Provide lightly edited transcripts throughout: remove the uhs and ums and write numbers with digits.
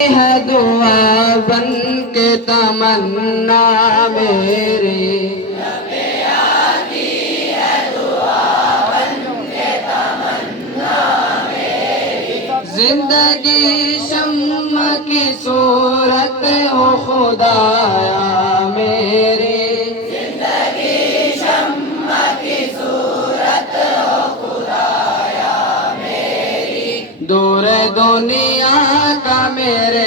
है दुआ बन के तमन्ना मेरी, जिंदगी शम्म की सूरत हो खुदाया मेरी, जिंदगी शम्म की सूरत हो खुदाया मेरी। दूर दुनिया का मेरे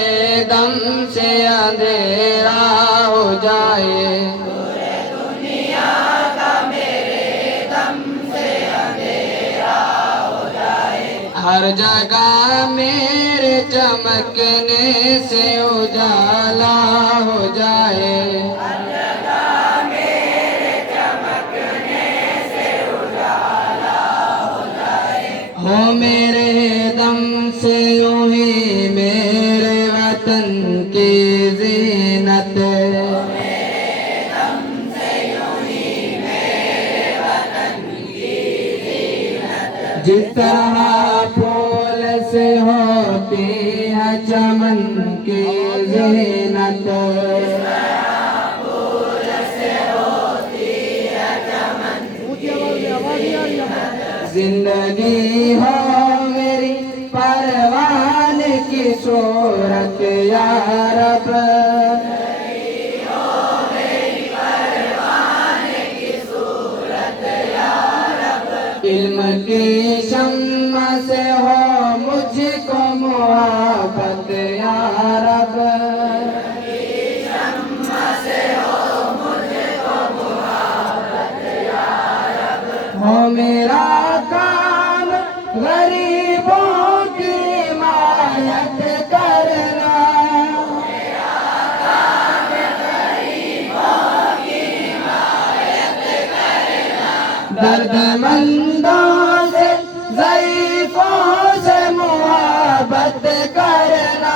दम से अंधेरा हो जाए, दूर दुनिया का मेरे दम से अंधेरा हो जाए। हर जगह मेरे चमकने से उजाला हो जाए, हर जगह मेरे चमकने से उजाला हो जाए। हो मेरे दम से यूं ही मेरे वतन की ज़ीनत, हो मेरे दम से यूं ही मेरे वतन की ज़ीनत। जिस तरह फूल से होती है चमन की ज़ीनत, जिस तरह फूल से होती है चमन की ज़ीनत। जिंदगी हो मेरी परवान की सूरत या रब, जिंदगी हो मेरी परवान की सूरत या रब। इल्म की शम्मा से हो मुझको मोहब्बत या रब, इल्म की शम्मा से हो मुझको मोहब्बत या रब। हो मेरा काम गरीबों की हिमायत करना, मेरा काम गरीबों की हिमायत करना। दर्दमंदों से ज़ईफ़ों से मोहब्बत करना,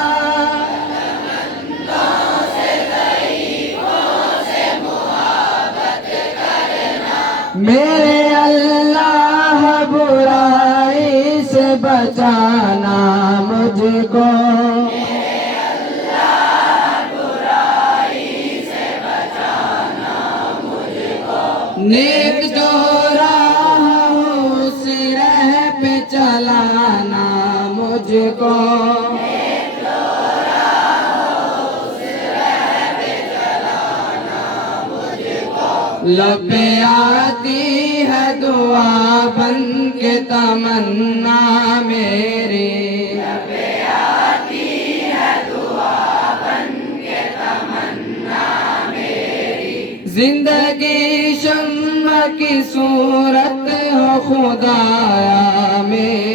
दर्दमंदों से ज़ईफ़ों से मोहब्बत करना। मेरे अल्लाह बुराई से बचाना मुझको, मेरे अल्लाह बुराई से बचाना मुझको। नेक जो राह हो उस राह पे चलाना मुझको, नेक जो राह हो उस राह पे चलाना मुझको। लब पे आती है दुआ बन के तमन्ना मेरी, लब पे आती है दुआ बन के तमन्ना मेरी। जिंदगी शम्म की सूरत हो खुदाया मेरी,